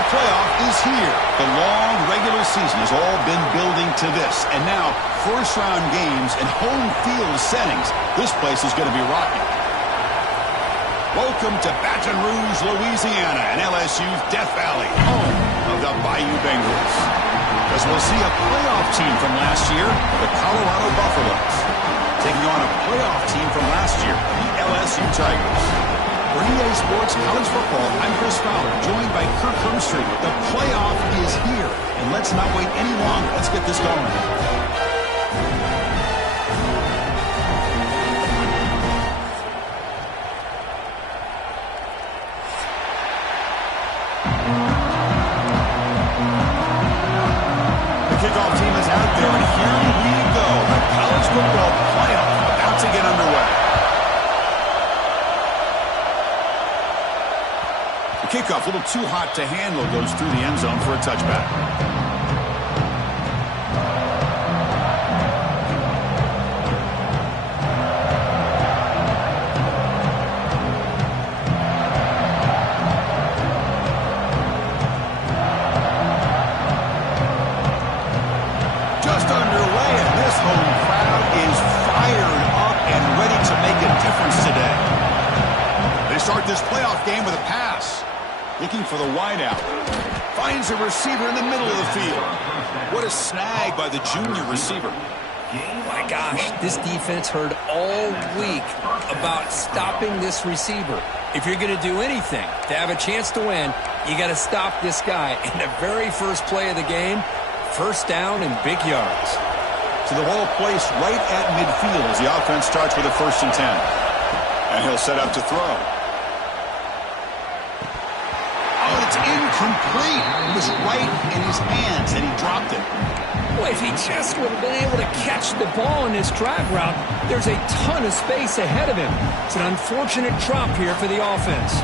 Bowl playoff is here. The long regular season has all been building to this. And now, first-round games and home field settings. This place is going to be rocking. Welcome to Baton Rouge, Louisiana, and LSU's Death Valley, home of the Bayou Bengals. As we'll see a playoff team from last year, the Colorado Buffaloes, taking on a playoff team from last year, the LSU Tigers. For EA Sports College Football, I'm Chris Fowler, joined by Kirk Hermstreet. The playoff is here, and let's not wait any longer. Let's get this going. Kickoff team is out there, and here we go. The college football playoff about to get underway. The kickoff, a little too hot to handle, goes through the end zone for a touchback. This playoff game with a pass. Looking for the wideout. Finds a receiver in the middle of the field. What a snag by the junior receiver. My gosh, this defense heard all week about stopping this receiver. If you're going to do anything to have a chance to win, you got to stop this guy. And the very first play of the game, first down and big yards. So the ball placed right at midfield as the offense starts with a 1st and 10. And he'll set up to throw. It's incomplete. It was right in his hands, and he dropped it. Boy, if he just would have been able to catch the ball in his drag route, there's a ton of space ahead of him. It's an unfortunate drop here for the offense.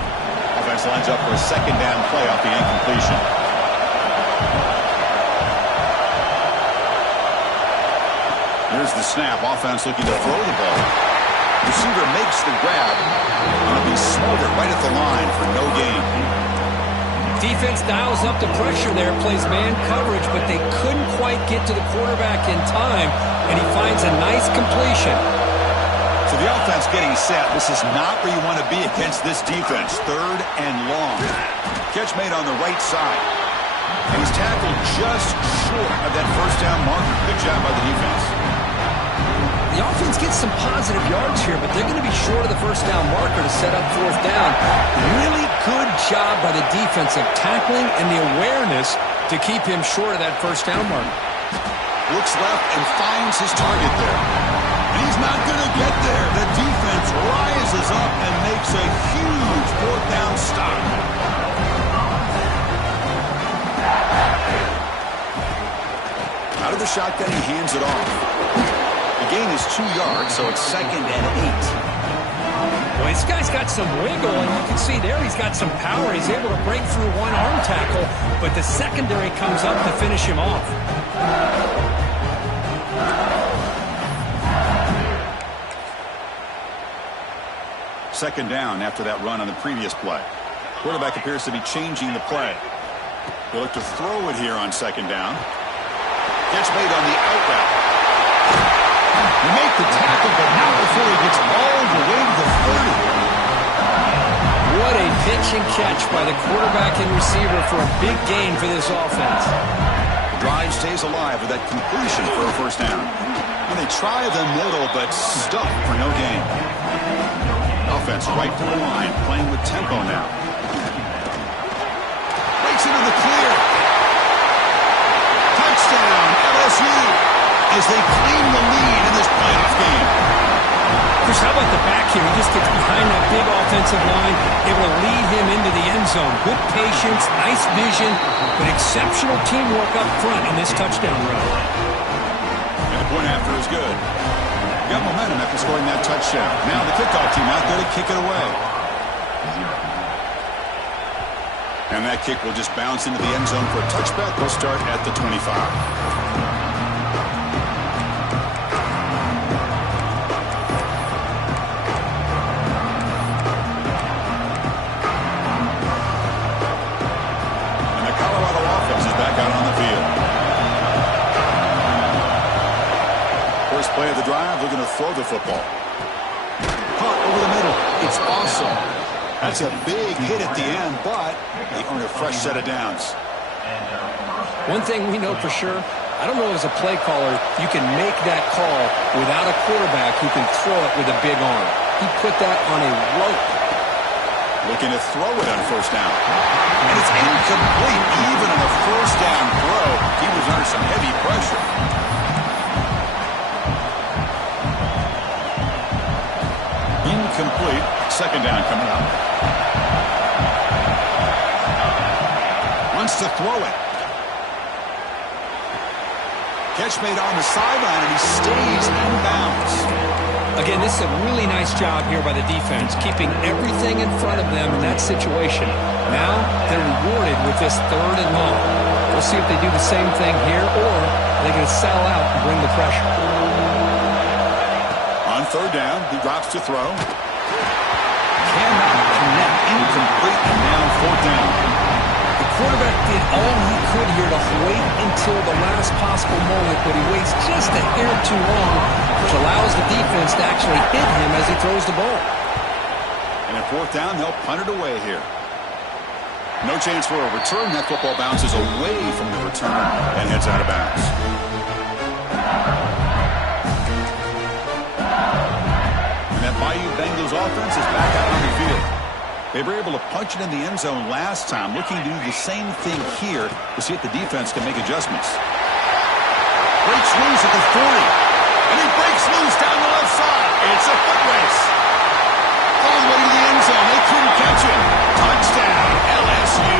Offense lines up for a 2nd down play off the incompletion. Here's the snap. Offense looking to throw the ball. Receiver makes the grab. He'll be smothered right at the line for no gain. Defense dials up the pressure there, plays man coverage, but they couldn't quite get to the quarterback in time, and he finds a nice completion. So the offense getting set. This is not where you want to be against this defense. 3rd and long. Catch made on the right side. And he's tackled just short of that first down marker. Good job by the defense. The offense gets some positive yards here, but they're going to be short of the first down marker to set up 4th down. Really good job by the defense of tackling and the awareness to keep him short of that first down marker. Looks left and finds his target there. And he's not going to get there. The defense rises up and makes a huge 4th down stop. Out of the shotgun, he hands it off. The gain is 2 yards, so it's 2nd and 8. Well, this guy's got some wiggle, and you can see there he's got some power. He's able to break through one arm tackle, but the secondary comes up to finish him off. 2nd down after that run on the previous play. Quarterback appears to be changing the play. They look to throw it here on 2nd down. Catch made on the out route. You make the tackle, but not before he gets all the way to the 30. What a pitch and catch by the quarterback and receiver for a big gain for this offense. The drive stays alive with that completion for a 1st down. And they try the middle, but stuck for no gain. Offense right to the line, playing with tempo now. Breaks into the clear. Touchdown, LSU, as they claim the lead in this playoff game. Chris, how about the back here? He just gets behind that big offensive line, able to lead him into the end zone. Good patience, nice vision, but exceptional teamwork up front in this touchdown run. And the point after is good. Got momentum after scoring that touchdown. Now the kickoff team out there to kick it away. And that kick will just bounce into the end zone for a touchback. They'll start at the 25. throw the football. Caught over the middle. It's awesome. That's a big hit at the end, but they earn a fresh set of downs. One thing we know for sure, I don't know as a play caller, you can make that call without a quarterback who can throw it with a big arm. He put that on a rope. Looking to throw it on first down. And it's incomplete. Even on a first down throw, he was under some heavy pressure. Incomplete. Second down coming up. Wants to throw it. Catch made on the sideline, and he stays in bounds. Again, this is a really nice job here by the defense, keeping everything in front of them in that situation. Now they're rewarded with this third and long. We'll see if they do the same thing here, or they're going to sell out and bring the pressure. On third down, he drops to throw. Cannot connect. Incomplete, and now fourth down. The quarterback did all he could here to wait until the last possible moment, but he waits just a hair too long, which allows the defense to actually hit him as he throws the ball. And at fourth down, they'll punt it away here. No chance for a return. That football bounces away from the return and heads out of bounds. And that Bayou Bengals offense is back out on the field. They were able to punch it in the end zone last time, looking to do the same thing here to see if the defense can make adjustments. Breaks loose at the 40, and he breaks loose down the left side. It's a foot race. All the way to the end zone. They couldn't catch it. Touchdown, LSU.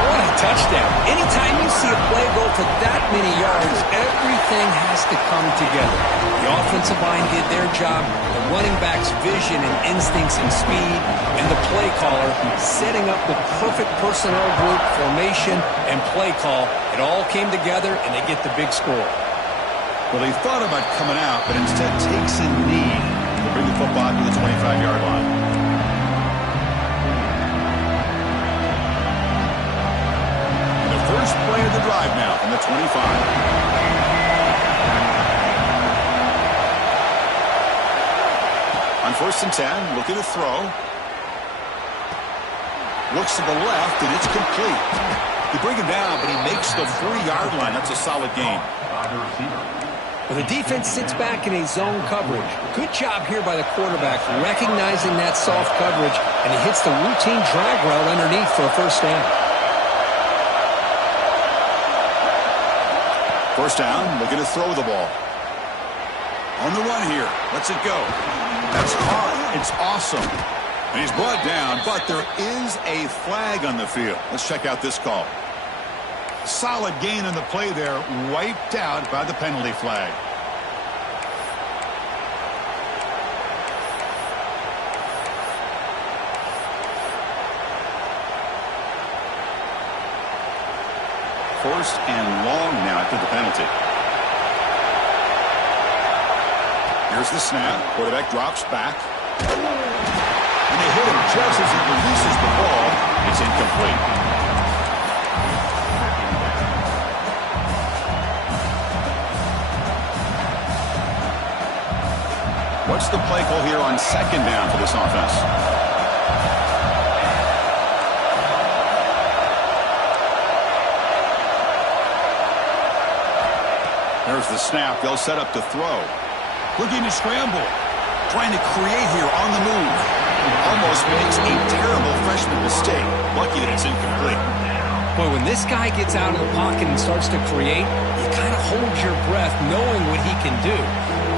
What a touchdown. Anytime you see a play go for that many yards, everything has to come together. The offensive line did their job, the running back's vision and instincts and speed, and the play caller setting up the perfect personnel group, formation, and play call. It all came together, and they get the big score. Well, he thought about coming out, but instead takes a knee to bring the football to the 25-yard line. The first play of the drive now from the 25. On first and 10, looking to throw. Looks to the left, and it's complete. They bring him down, but he makes the 40-yard line. That's a solid gain. Well, the defense sits back in a zone coverage. Good job here by the quarterback, recognizing that soft coverage, and he hits the routine drag route underneath for a first down. First down, looking to throw the ball. On the run here. Lets it go. That's hard. It's awesome. And he's brought down, but there is a flag on the field. Let's check out this call. Solid gain on the play there, wiped out by the penalty flag. First and long now after the penalty. Here's the snap. Quarterback drops back. And they hit him just as he releases the ball. It's incomplete. What's the play call here on second down for this offense? There's the snap. They'll set up to throw. Looking to scramble. Trying to create here on the move. Almost makes a terrible freshman mistake. Lucky that it's incomplete. Boy, when this guy gets out of the pocket and starts to create, you kind of hold your breath knowing what he can do.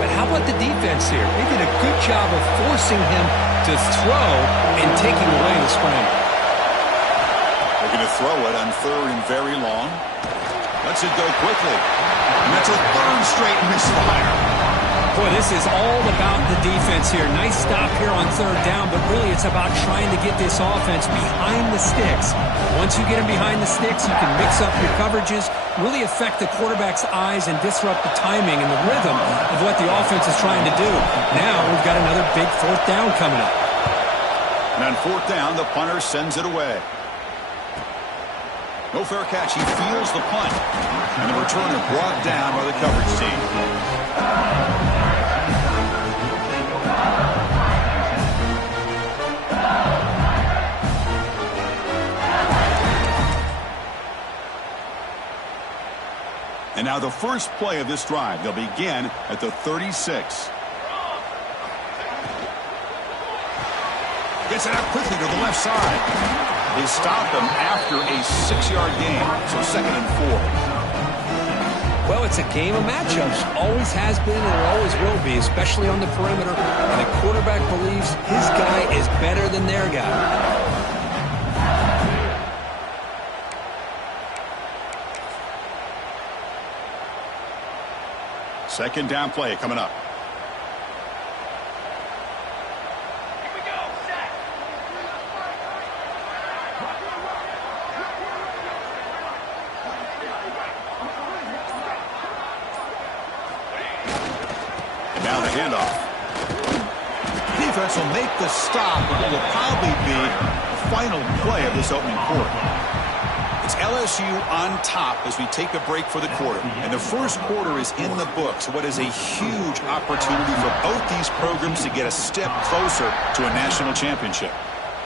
But how about the defense here? They did a good job of forcing him to throw and taking away the scramble. Looking to throw it on third and very long. Lets it go quickly. And that's a third straight misfire. Boy, this is all about the defense here. Nice stop here on third down, but really it's about trying to get this offense behind the sticks. Once you get them behind the sticks, you can mix up your coverages, really affect the quarterback's eyes and disrupt the timing and the rhythm of what the offense is trying to do. Now we've got another big fourth down coming up. And on fourth down, the punter sends it away. No fair catch. He feels the punt. And the returner brought down by the coverage team. now the first play of this drive. They'll begin at the 36. Gets it out quickly to the left side. They stopped him after a 6-yard gain, so 2nd and 4. Well, it's a game of matchups. Always has been and it always will be, especially on the perimeter. And the quarterback believes his guy is better than their guy. Second down play coming up. And now the handoff. Defense will make the stop, but it will probably be the final play of this opening quarter. It's LSU on top as we take a break for the quarter. And the first quarter is in the books. What is a huge opportunity for both these programs to get a step closer to a national championship.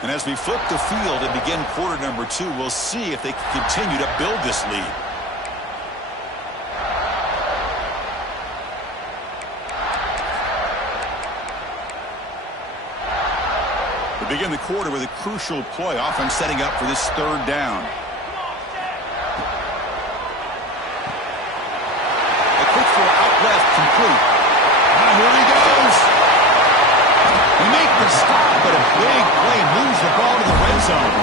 And as we flip the field and begin quarter number 2, we'll see if they can continue to build this lead. We begin the quarter with a crucial play. Offense setting up for this third down. Left, complete. Now here he goes. They make the stop, but a big play moves the ball to the red zone.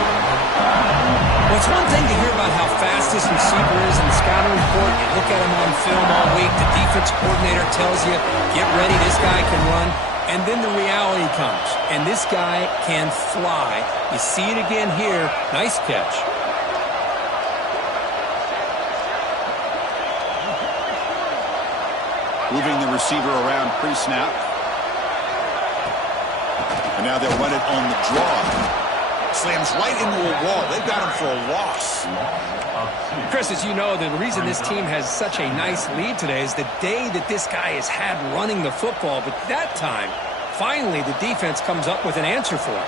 Well, it's one thing to hear about how fast this receiver is in the scouting report. You look at him on film all week. The defense coordinator tells you, get ready, this guy can run. And then the reality comes, and this guy can fly. You see it again here. Nice catch. Moving the receiver around pre-snap. And now they'll run it on the draw. Slams right into a wall. They've got him for a loss. Chris, as you know, the reason this team has such a nice lead today is the day that this guy has had running the football. But that time, finally, the defense comes up with an answer for it.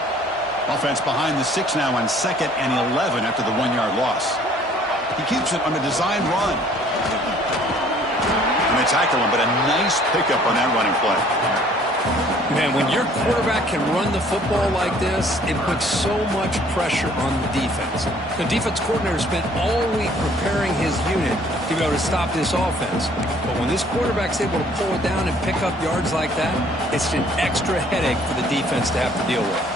Offense behind the 6 now on 2nd and 11 after the 1-yard loss. He keeps it on a design run. They tackle him, but a nice pickup on that running play. Man, when your quarterback can run the football like this, it puts so much pressure on the defense. The defense coordinator spent all week preparing his unit to be able to stop this offense. But when this quarterback's able to pull it down and pick up yards like that, it's an extra headache for the defense to have to deal with.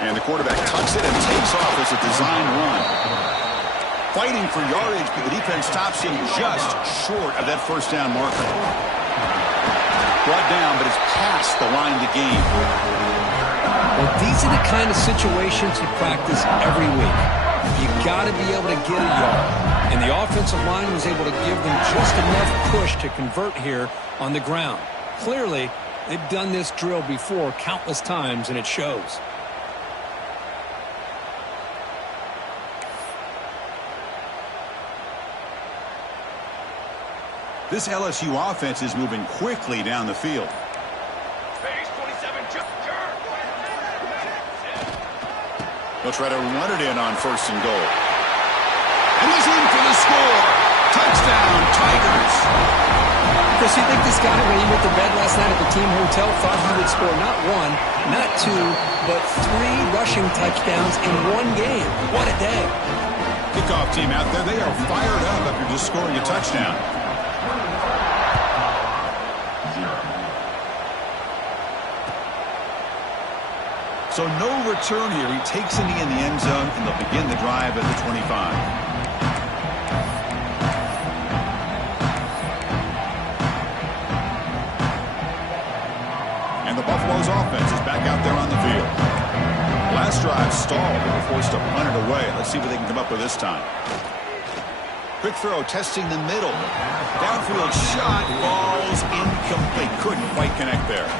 And the quarterback tucks it and takes off as a design run. Fighting for yardage, but the defense stops him just short of that first down marker. Brought down, but it's past the line to gain. Well, these are the kind of situations you practice every week. You got to be able to get a yard. And the offensive line was able to give them just enough push to convert here on the ground. Clearly, they've done this drill before countless times, and it shows. This LSU offense is moving quickly down the field. They'll try to run it in on 1st and goal. And he's in for the score. Touchdown, Tigers. Chris, you think this guy, when he went to bed last night at the team hotel, thought he would score not 1, not 2, but 3 rushing touchdowns in one game? What a day. Kickoff team out there, they are fired up after just scoring a touchdown. So no return here. He takes it in the end zone, and they'll begin the drive at the 25. And the Buffalo's offense is back out there on the field. Last drive stalled. They were forced to punt it away. Let's see what they can come up with this time. Quick throw, testing the middle. Downfield shot, balls incomplete. Couldn't quite connect there.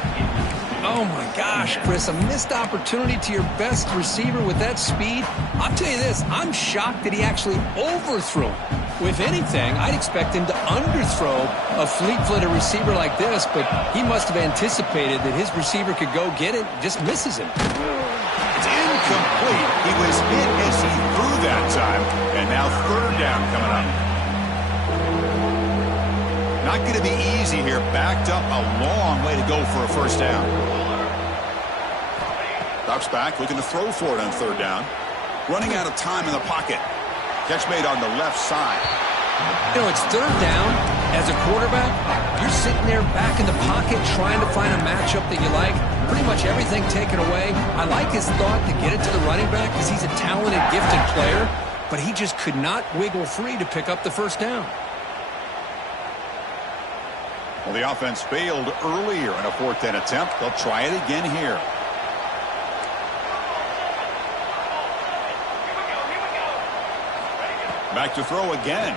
Oh, my gosh, Chris, a missed opportunity to your best receiver with that speed. I'll tell you this, I'm shocked that he actually overthrew him. If anything, I'd expect him to underthrow a fleet-footed receiver like this, but he must have anticipated that his receiver could go get it, just misses him. It's incomplete. He was hit as he threw that time. And now third down coming up. Not going to be easy here. Backed up a long way to go for a first down. Drops back, looking to throw for it on third down. Running out of time in the pocket. Catch made on the left side. You know, it's third down. As a quarterback, you're sitting there back in the pocket trying to find a matchup that you like. Pretty much everything taken away. I like his thought to get it to the running back because he's a talented, gifted player, but he just could not wiggle free to pick up the first down. Well, the offense failed earlier in a fourth down attempt. They'll try it again here. Back to throw again.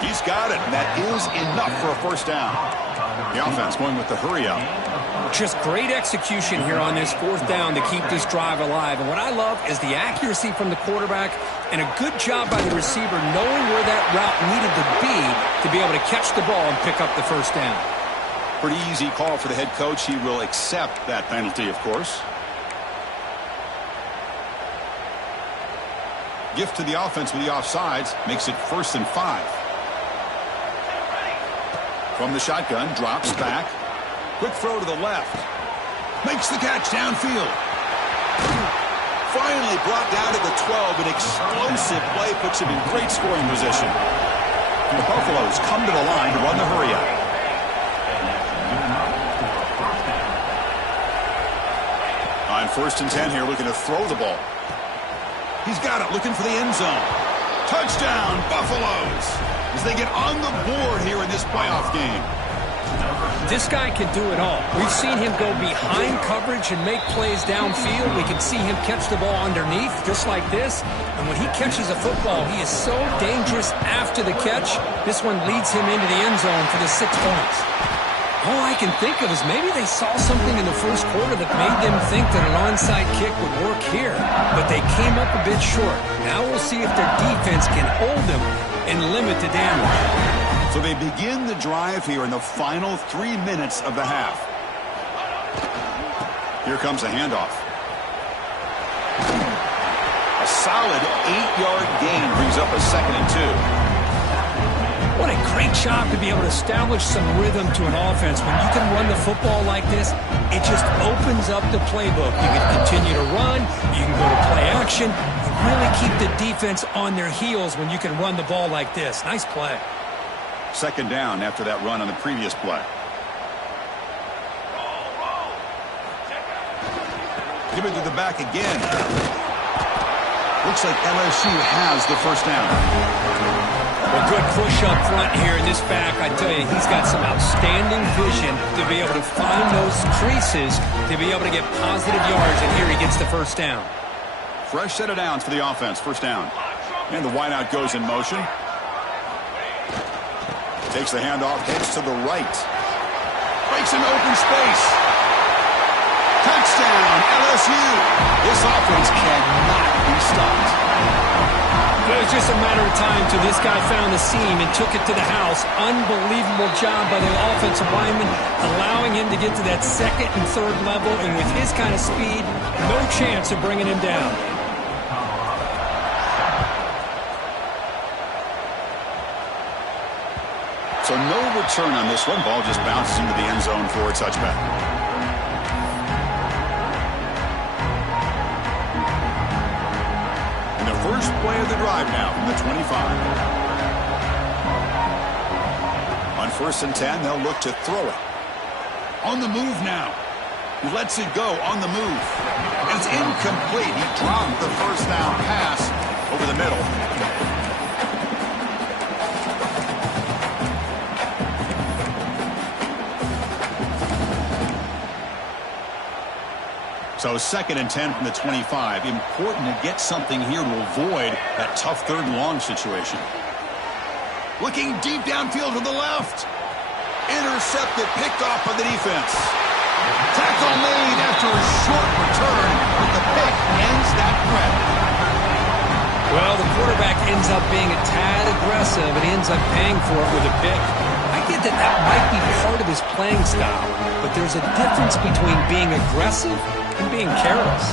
He's got it, and that is enough for a first down. The offense going with the hurry up. Just great execution here on this fourth down to keep this drive alive. And what I love is the accuracy from the quarterback and a good job by the receiver knowing where that route needed to be able to catch the ball and pick up the first down. Pretty easy call for the head coach. He will accept that penalty, of course. Gift to the offense with the offsides makes it 1st and 5. From the shotgun, drops back. Quick throw to the left. Makes the catch downfield. Finally brought down to the 12. An explosive play puts him in great scoring position. The Buffaloes come to the line to run the hurry up. On 1st and 10 here, looking to throw the ball. He's got it, looking for the end zone. Touchdown, Buffaloes, as they get on the board here in this playoff game. This guy can do it all. We've seen him go behind coverage and make plays downfield. We can see him catch the ball underneath, just like this. And when he catches a football, he is so dangerous after the catch. This one leads him into the end zone for the 6 points. All I can think of is maybe they saw something in the first quarter that made them think that an onside kick would work here, but they came up a bit short. Now we'll see if their defense can hold them and limit the damage. So they begin the drive here in the final 3 minutes of the half. Here comes a handoff. A solid 8-yard gain brings up a 2nd and 2. What a great job to be able to establish some rhythm to an offense. When you can run the football like this, it just opens up the playbook. You can continue to run. You can go to play action. You really keep the defense on their heels when you can run the ball like this. Nice play. 2nd down after that run on the previous play. Give it to the back again. Looks like LSU has the first down. A good push up front here in this back. I tell you, he's got some outstanding vision to be able to find those creases, to be able to get positive yards, and here he gets the first down. Fresh set of downs for the offense, first down. And the wideout goes in motion. Takes the handoff, heads to the right. Breaks an open space. Touchdown, LSU. This offense cannot be stopped. It was just a matter of time till this guy found the seam and took it to the house. Unbelievable job by the offensive lineman, allowing him to get to that 2nd and 3rd level, and with his kind of speed, no chance of bringing him down. So no return on this one. Ball just bounces into the end zone for a touchback. First play of the drive now from the 25. On 1st and 10, they'll look to throw it. On the move now. He lets it go on the move. And it's incomplete. He dropped the first down pass over the middle. So 2nd and 10 from the 25. Important to get something here to avoid that tough 3rd and long situation. Looking deep downfield to the left. Intercepted, picked off by the defense. Tackle made after a short return, but the pick ends that threat. Well, the quarterback ends up being a tad aggressive and he ends up paying for it with a pick. I get that that might be part of his playing style, but there's a difference between being aggressive and being careless.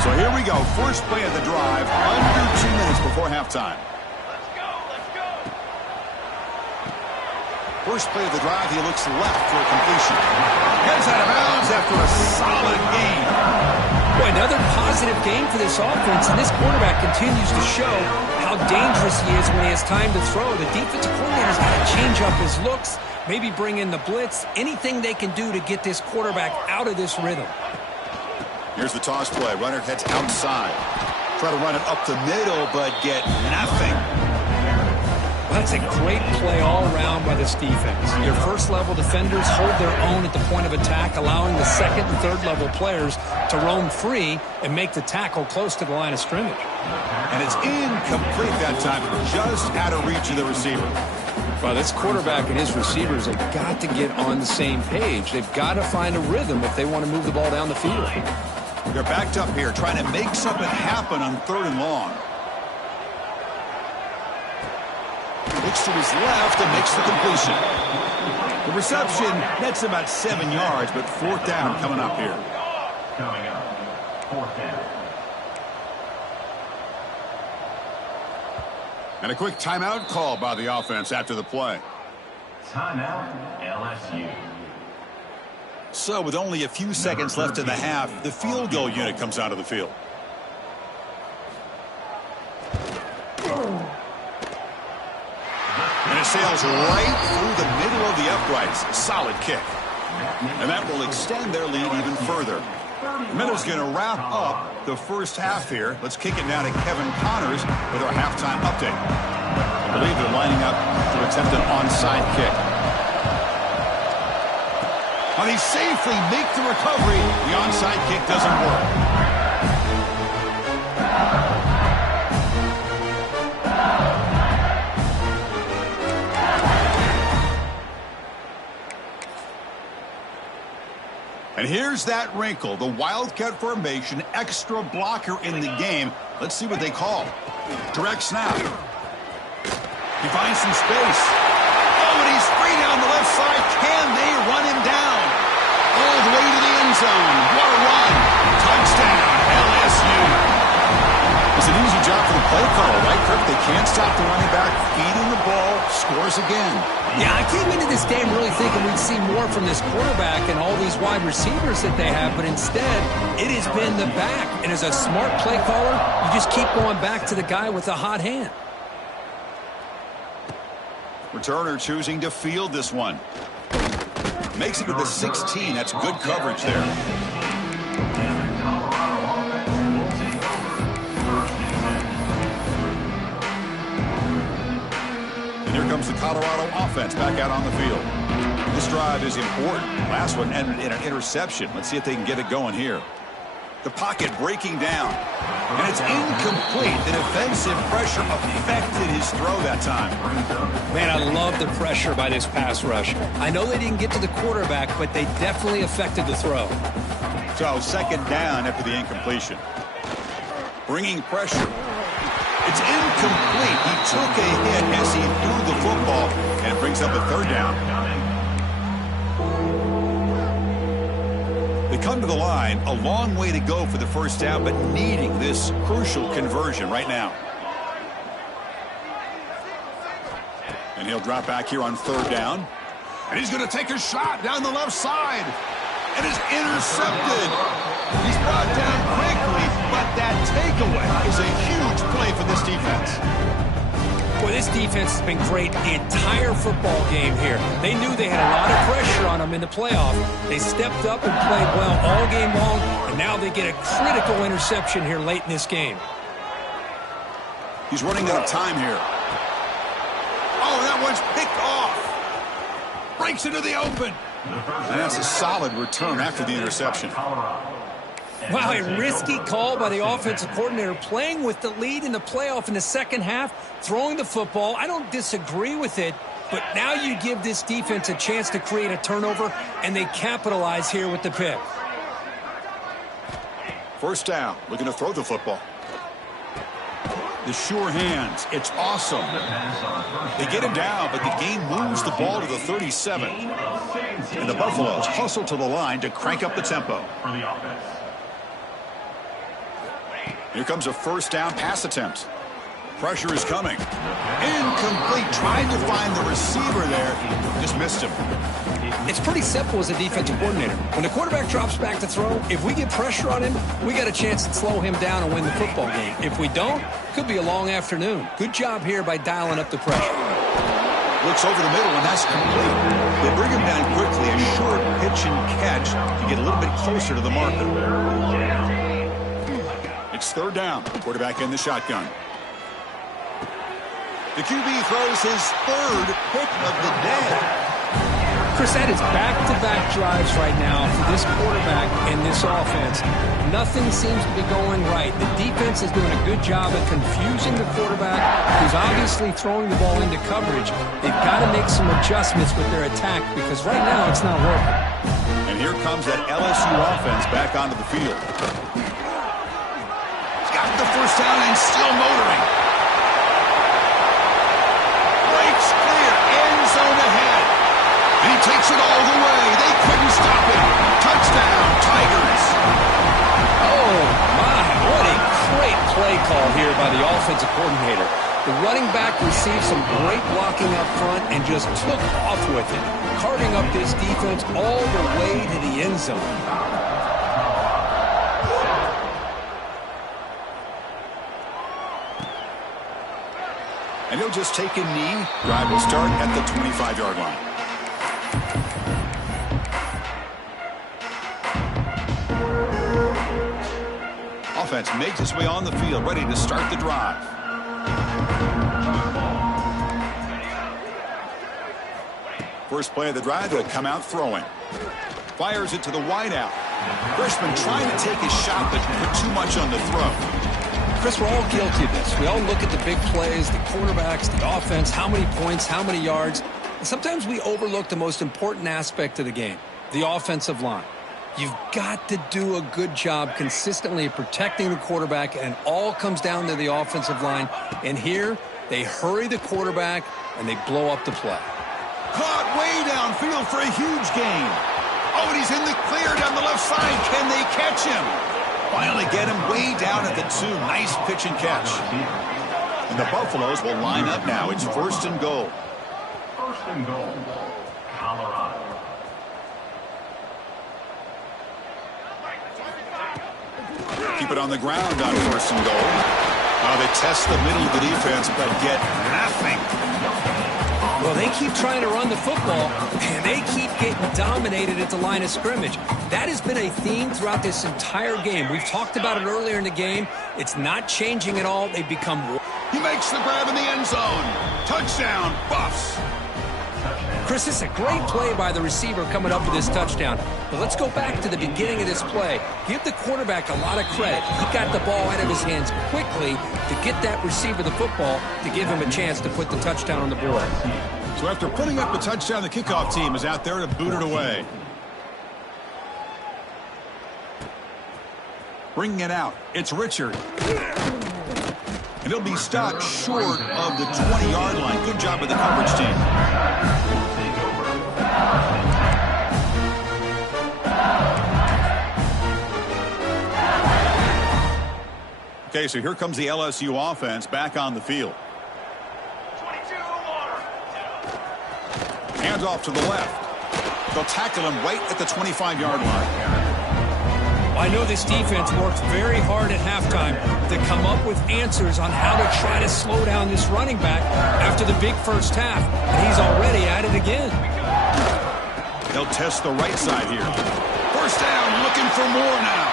So here we go. First play of the drive, under 2 minutes before halftime. First play of the drive, he looks left for a completion. Heads out of bounds after a solid game. Boy, another positive game for this offense, and this quarterback continues to show how dangerous he is when he has time to throw. The defensive coordinator's got to change up his looks, maybe bring in the blitz, anything they can do to get this quarterback out of this rhythm. Here's the toss play. Runner heads outside. Try to run it up the middle, but get nothing. Well, that's a great play all around by this defense. Your first-level defenders hold their own at the point of attack, allowing the second and third-level players to roam free and make the tackle close to the line of scrimmage. And it's incomplete that time, just out of reach of the receiver. Well, this quarterback and his receivers have got to get on the same page. They've got to find a rhythm if they want to move the ball down the field. They're backed up here, trying to make something happen on 3rd and long. Looks to his left and makes the completion. The reception nets about 7 yards, but 4th down coming up here. Coming up, 4th down. And a quick timeout call by the offense after the play. Timeout, LSU. So with only a few seconds left in the half, the field goal unit comes out of the field. And it sails right through the middle of the uprights. Solid kick. And that will extend their lead even further. Minnows going to wrap up the first half here. Let's kick it now to Kevin Connors with our halftime update. I believe they're lining up to attempt an onside kick. When they safely make the recovery, the onside kick doesn't work. And here's that wrinkle, the Wildcat formation, extra blocker in the game. Let's see what they call. Direct snap. He finds some space. Oh, and he's free down the left side. Can they run him down? All the way to the end zone. What a run. Touchdown, LSU. It's an easy job for the play caller, right, Kirk? They can't stop the running back, feeding the ball, scores again. Yeah, I came into this game really thinking we'd see more from this quarterback and all these wide receivers that they have, but instead, it has been the back. And as a smart play caller, you just keep going back to the guy with the hot hand. Returner choosing to field this one. Makes it to the 16. That's good coverage there. And here comes the Colorado offense back out on the field. This drive is important. Last one ended in an interception. Let's see if they can get it going here. The pocket breaking down. And it's incomplete. The defensive pressure affected his throw that time. Man, I love the pressure by this pass rush. I know they didn't get to the quarterback, but they definitely affected the throw. So 2nd down after the incompletion. Bringing pressure. It's incomplete. He took a hit as he threw the football, and it brings up a 3rd down. They come to the line, a long way to go for the first down, but needing this crucial conversion right now. And he'll drop back here on 3rd down. And he's going to take a shot down the left side. And it's intercepted. He's brought down quickly, but that takeaway is a huge play for this defense. Boy, this defense has been great the entire football game here. They knew they had a lot of pressure on them in the playoff. They stepped up and played well all game long, and now they get a critical interception here late in this game. He's running out of time here. Oh, that one's picked off. Breaks into the open. And that's a solid return after the interception. Wow, a risky call by the offensive coordinator, playing with the lead in the playoff in the second half, throwing the football. I don't disagree with it, but now you give this defense a chance to create a turnover, and they capitalize here with the pick. First down, looking to throw the football. The sure hands, it's awesome. They get him down, but the game moves the ball to the 37. And the Buffaloes hustle to the line to crank up the tempo. Here comes a first down pass attempt. Pressure is coming. Incomplete. Tried to find the receiver there. Just missed him. It's pretty simple as a defensive coordinator. When the quarterback drops back to throw, if we get pressure on him, we got a chance to slow him down and win the football game. If we don't, could be a long afternoon. Good job here by dialing up the pressure. Looks over the middle, and that's complete. They bring him down quickly. A short pitch and catch to get a little bit closer to the marker. It's third down. Quarterback in the shotgun. The QB throws his third pick of the day. Chris, that is back-to-back drives right now for this quarterback and this offense. Nothing seems to be going right. The defense is doing a good job of confusing the quarterback, who's obviously throwing the ball into coverage. They've got to make some adjustments with their attack because right now it's not working. And here comes that LSU offense back onto the field. He's got the first down and still motoring. Breaks clear, end zone ahead. And he takes it all the way. They couldn't stop him. Touchdown, Tigers. Oh, my. What a great play call here by the offensive coordinator. The running back received some great blocking up front and just took off with it, carting up this defense all the way to the end zone. And he'll just take a knee. Drive will start at the 25-yard line. Offense makes its way on the field, ready to start the drive. First play of the drive, they'll come out throwing. Fires it to the wideout. Freshman trying to take his shot, but put too much on the throw. Chris, we're all guilty of this. We all look at the big plays, the quarterbacks, the offense, how many points, how many yards. And sometimes we overlook the most important aspect of the game, the offensive line. You've got to do a good job consistently of protecting the quarterback, and it all comes down to the offensive line. And here, they hurry the quarterback, and they blow up the play. Caught way downfield for a huge gain. Oh, and he's in the clear down the left side. Can they catch him? Finally get him way down at the 2. Nice pitch and catch. And the Buffaloes will line up now. It's first and goal. First and goal, Colorado. Keep it on the ground on first and goal. They test the middle of the defense, but get nothing. Well, they keep trying to run the football, and they keep getting dominated at the line of scrimmage. That has been a theme throughout this entire game. We've talked about it earlier in the game. It's not changing at all. They've become... He makes the grab in the end zone. Touchdown, Buffs. Chris, this is a great play by the receiver coming up with this touchdown. But let's go back to the beginning of this play. Give the quarterback a lot of credit. He got the ball out of his hands quickly to get that receiver the football to give him a chance to put the touchdown on the board. So after putting up the touchdown, the kickoff team is out there to boot it away. Bringing it out, it's Richard. And he'll be stopped short of the 20-yard line. Good job of the coverage team. Okay, so here comes the LSU offense back on the field. Hands off to the left. They'll tackle him right at the 25-yard line. I know this defense worked very hard at halftime to come up with answers on how to try to slow down this running back after the big first half. And he's already at it again. They'll test the right side here. First down, looking for more now.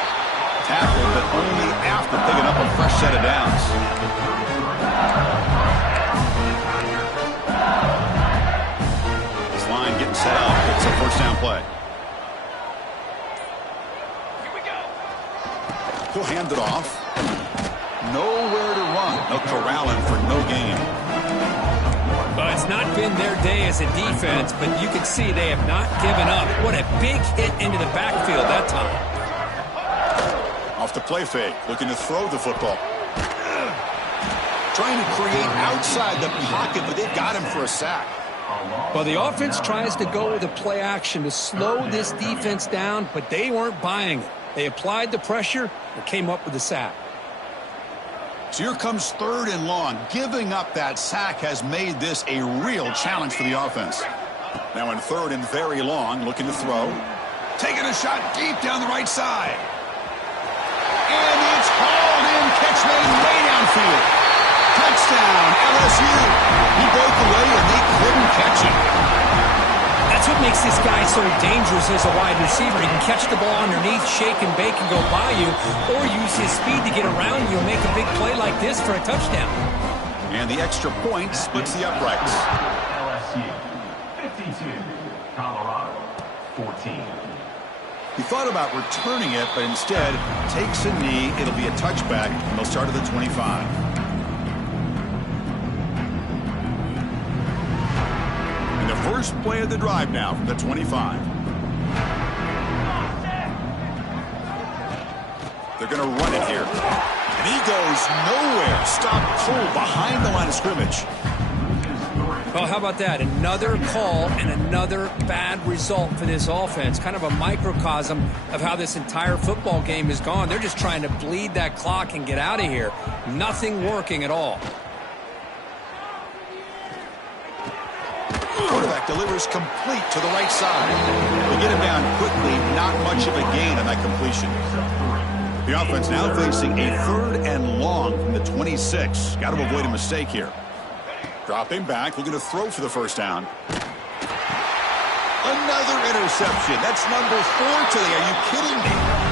Tackle, but only after picking up a fresh set of downs. This line getting set up. It's a first down play. He'll hand it off. Nowhere to run. They'll corral him for no gain. Well, it's not been their day as a defense, but you can see they have not given up. What a big hit into the backfield that time. Off the play fake, looking to throw the football. Trying to create outside the pocket, but they've got him for a sack. Well, the offense tries to go with a play action to slow this defense down, but they weren't buying it. They applied the pressure and came up with the sack. So here comes 3rd and long. Giving up that sack has made this a real challenge for the offense. Now in 3rd and very long, looking to throw. Taking a shot deep down the right side. And it's hauled in. Catch made way downfield. Touchdown, LSU. He broke away and they couldn't catch him. That's what makes this guy so dangerous as a wide receiver. He can catch the ball underneath, shake and bake and go by you, or use his speed to get around you and make a big play like this for a touchdown. And the extra point splits the uprights. LSU 52, Colorado 14. He thought about returning it, but instead takes a knee. It'll be a touchback, and they'll start at the 25. And the first play of the drive now from the 25. They're going to run it here. And he goes nowhere. Stop pull behind the line of scrimmage. Well, how about that? Another call and another bad result for this offense. Kind of a microcosm of how this entire football game has gone. They're just trying to bleed that clock and get out of here. Nothing working at all. Quarterback delivers complete to the right side. They get him down quickly. Not much of a gain on that completion. The offense now facing a 3rd and long from the 26. Got to avoid a mistake here. Dropping back, looking to throw for the first down. Another interception. That's number 4 today. Are you kidding me?